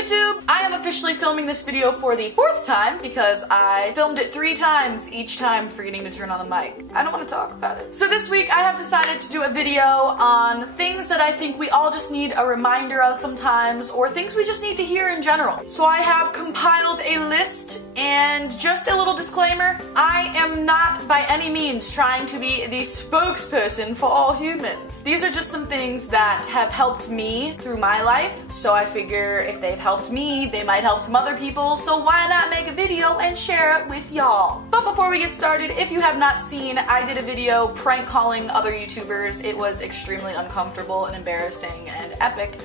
YouTube? I am officially filming this video for the 4th time because I filmed it 3 times, each time forgetting to turn on the mic. I don't want to talk about it. So this week I have decided to do a video on things that I think we all just need a reminder of sometimes, or things we just need to hear in general. So I have compiled a list, and just a little disclaimer, I am not by any means trying to be the spokesperson for all humans. These are just some things that have helped me through my life, so I figure if they've helped me, they might help some other people, so why not make a video and share it with y'all? But before we get started, if you have not seen, I did a video prank calling other YouTubers. It was extremely uncomfortable and embarrassing and epic.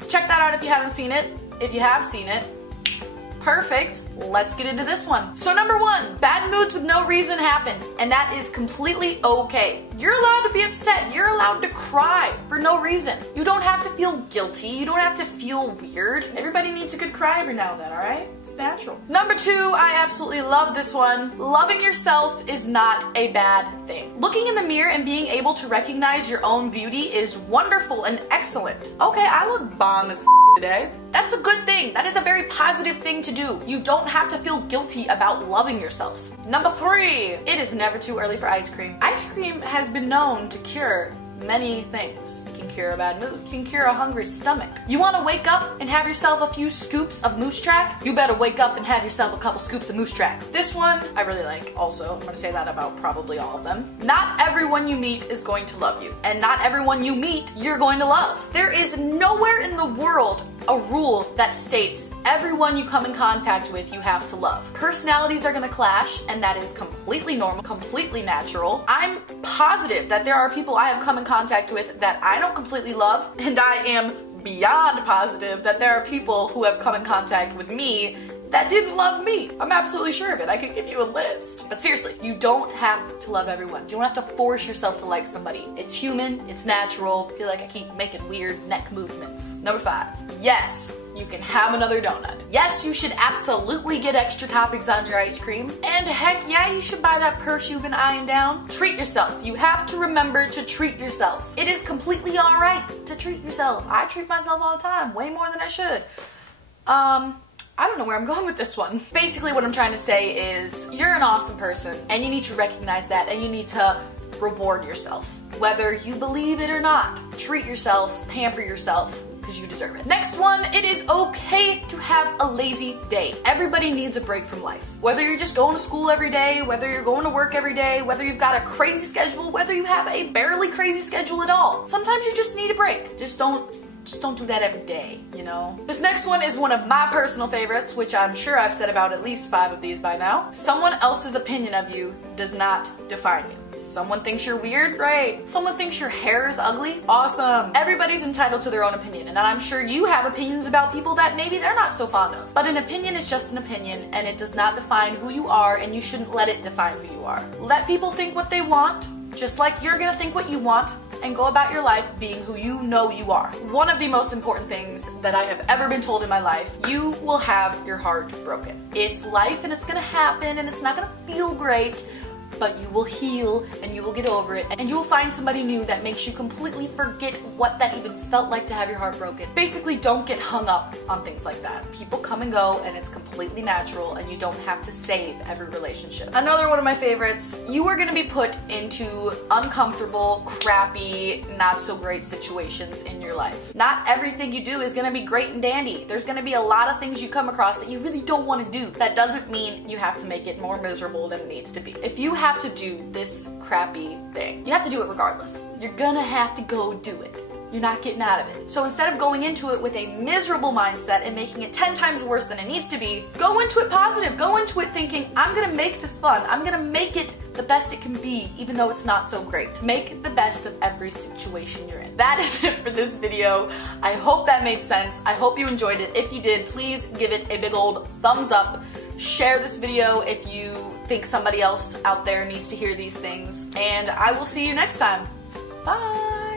So check that out if you haven't seen it. If you have seen it, perfect. Let's get into this one. So number 1, bad moods with no reason happen, and that is completely okay. You're allowed to be upset. You're allowed to cry for no reason. You don't have to feel guilty. You don't have to feel weird. Everybody needs a good cry every now and then, alright? It's natural. Number 2, I absolutely love this one. Loving yourself is not a bad thing. Looking in the mirror and being able to recognize your own beauty is wonderful and excellent. Okay, I look bomb as today. That's a good thing. That is a very positive thing to do. You don't have to feel guilty about loving yourself. Number 3, it is never too early for ice cream. Ice cream has been known to cure many things. It can cure a bad mood. It can cure a hungry stomach. You want to wake up and have yourself a few scoops of Moose Track? You better wake up and have yourself a couple scoops of Moose Track. This one I really like also. I'm going to say that about probably all of them. Not everyone you meet is going to love you, and not everyone you meet you're going to love. There is nowhere in the world a rule that states everyone you come in contact with you have to love. Personalities are gonna clash, and that is completely normal, completely natural. I'm positive that there are people I have come in contact with that I don't completely love, and I am beyond positive that there are people who have come in contact with me that didn't love me. I'm absolutely sure of it. I can give you a list. But seriously, you don't have to love everyone. You don't have to force yourself to like somebody. It's human, it's natural. I feel like I keep making weird neck movements. Number 5, yes, you can have another donut. Yes, you should absolutely get extra toppings on your ice cream. And heck yeah, you should buy that purse you've been eyeing down. Treat yourself. You have to remember to treat yourself. It is completely alright to treat yourself. I treat myself all the time, way more than I should. I don't know where I'm going with this one. Basically what I'm trying to say is you're an awesome person, and you need to recognize that, and you need to reward yourself. Whether you believe it or not, treat yourself, pamper yourself, because you deserve it. Next one, it is okay to have a lazy day. Everybody needs a break from life. Whether you're just going to school every day, whether you're going to work every day, whether you've got a crazy schedule, whether you have a barely crazy schedule at all. Sometimes you just need a break. Just don't do that every day, you know? This next one is one of my personal favorites, which I'm sure I've said about at least 5 of these by now. Someone else's opinion of you does not define you. Someone thinks you're weird? Great. Someone thinks your hair is ugly? Awesome. Everybody's entitled to their own opinion, and I'm sure you have opinions about people that maybe they're not so fond of. But an opinion is just an opinion, and it does not define who you are, and you shouldn't let it define who you are. Let people think what they want, just like you're gonna think what you want, and go about your life being who you know you are. One of the most important things that I have ever been told in my life, you will have your heart broken. It's life and it's gonna happen and it's not gonna feel great, but you will heal and you will get over it, and you will find somebody new that makes you completely forget what that even felt like to have your heart broken. Basically, don't get hung up on things like that. People come and go, and it's completely natural, and you don't have to save every relationship. Another one of my favorites, you are gonna be put into uncomfortable, crappy, not so great situations in your life. Not everything you do is gonna be great and dandy. There's gonna be a lot of things you come across that you really don't wanna do. That doesn't mean you have to make it more miserable than it needs to be. If you have to do this crappy thing, you have to do it regardless. You're gonna have to go do it. You're not getting out of it. So instead of going into it with a miserable mindset and making it 10 times worse than it needs to be, go into it positive. Go into it thinking, I'm gonna make this fun. I'm gonna make it the best it can be, even though it's not so great. Make the best of every situation you're in. That is it for this video. I hope that made sense. I hope you enjoyed it. If you did, please give it a big old thumbs up. Share this video if you think somebody else out there needs to hear these things. And I will see you next time. Bye!